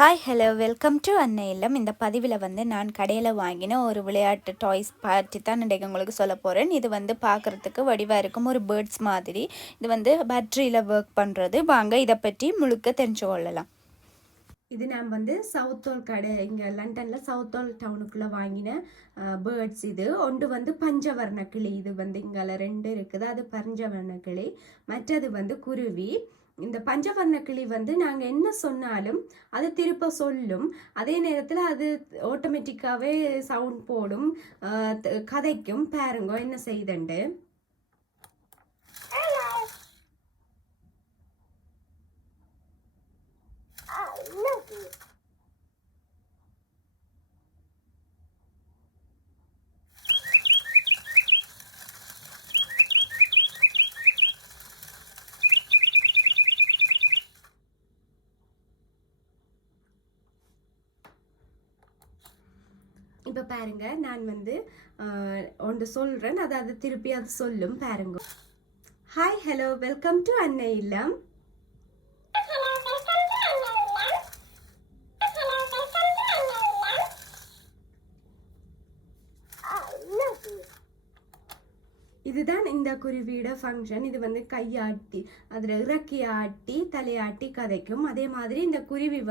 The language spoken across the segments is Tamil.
ஹாய் ஹலோ வெல்கம் டு அன்னை இல்லம். இந்த பதிவில் நான் கடையில் வாங்கின ஒரு விளையாட்டு டாய்ஸ் பற்றி தான் இன்றைக்கு உங்களுக்கு சொல்ல போகிறேன். இது பார்க்குறதுக்கு வடிவாக இருக்கும் ஒரு பேர்ட்ஸ் மாதிரி. இது பேட்டரியில் ஒர்க் பண்ணுறது. வாங்க இதை பற்றி முழுக்க தெரிஞ்சு கொள்ளலாம். இது நான் சவுத்தோல் கடை, இங்கே லண்டனில் சவுத்தோல் டவுனுக்குள்ளே வாங்கின பேர்ட்ஸ். இது ஒன்று பஞ்சவர்ண கிளி. இது இங்கே 2 இருக்குது. அது பஞ்சவர்ண கிளி. மற்றது குருவி. இந்த பஞ்சவர்ண கிளி நாங்கள் என்ன சொன்னாலும் அது திருப்ப சொல்லும். அதே நேரத்தில் அது ஆட்டோமேட்டிக்காகவே சவுண்ட் போடும், கதைக்கும். பாருங்க என்ன செய்துண்டு. இப்போ பாருங்க, நான் ஒன்று சொல்கிறேன், அது திருப்பி அது சொல்லும். பாருங்க. ஹாய் ஹலோ வெல்கம் டு அன்னை இல்லம். இதுதான் இந்த குருவியோட ஃபங்க்ஷன். இது கையாட்டி, அதில் இறக்கி ஆட்டி தலையாட்டி கதைக்கும். அதே மாதிரி இந்த குருவி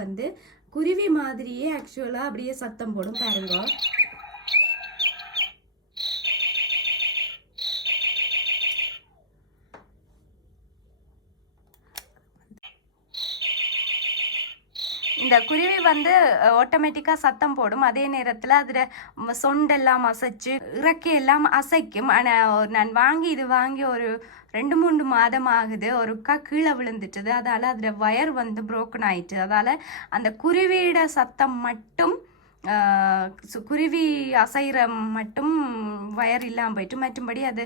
குருவி மாதிரியே ஆக்சுவலா அப்படியே சத்தம் போடும். பாருங்க. இந்த குருவி ஆட்டோமேட்டிக்கா சத்தம் போடும். அதே நேரத்தில் அதில் சொண்டெல்லாம் அசைச்சு இறக்கையெல்லாம் அசைக்கும். ஆனால் நான் இது வாங்கி ஒரு 2-3 மாதம் ஆகுது. ஒருக்கா கீழே விழுந்துட்டுது. அதால் அதில் வயர் புரோக்கன் ஆயிட்டு. அதால் அந்த குருவியோட சத்தம் மட்டும், குருவி அசைகிற மட்டும் வயர் இல்லாமல் போயிட்டு, மற்றும்படி அது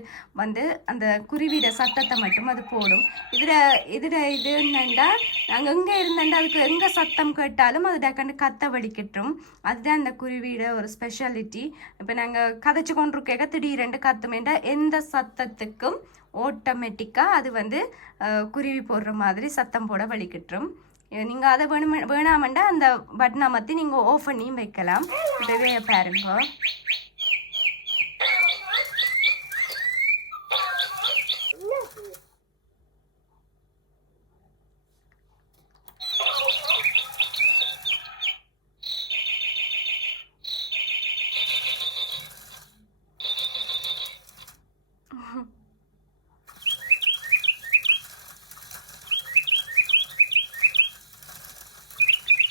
அந்த குருவியோட சத்தத்தை மட்டும் அது போடும். இது என்னண்டா, நாங்கள் எங்கே இருந்தேன்டா அதுக்கு எங்கே சத்தம் கேட்டாலும் அது டக்குன்னு கத்த வலிக்கட்டும். அதுதான் அந்த குருவியோட ஒரு ஸ்பெஷாலிட்டி. இப்போ நாங்கள் கதைச்சு கொண்டிருக்க திடீரெண்டு கத்துமேண்டா எந்த சத்தத்துக்கும் ஆட்டோமேட்டிக்காக அது குருவி போடுற மாதிரி சத்தம் போட வலிக்கட்டும். நீங்கள் அதை வேணாமண்டா அந்த பட்டன் அமர்த்தி நீங்கள் ஆஃப் பண்ணியும் வைக்கலாம். இதவே பாருங்க.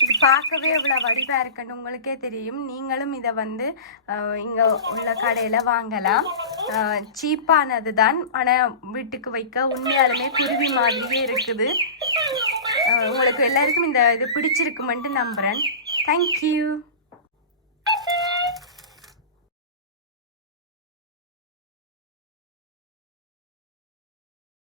இது பார்க்கவே இவ்வளோ வடிவாக இருக்குன்னு உங்களுக்கே தெரியும். நீங்களும் இதை இங்கே உள்ள கடையில் வாங்கலாம். சீப்பானது தான், ஆனால் வீட்டுக்கு வைக்க உண்மையாலுமே குருவி மாதிரியே இருக்குது. உங்களுக்கு எல்லாருக்கும் இது பிடிச்சிருக்குமென்ட்டு நம்புகிறேன். தேங்க்யூ.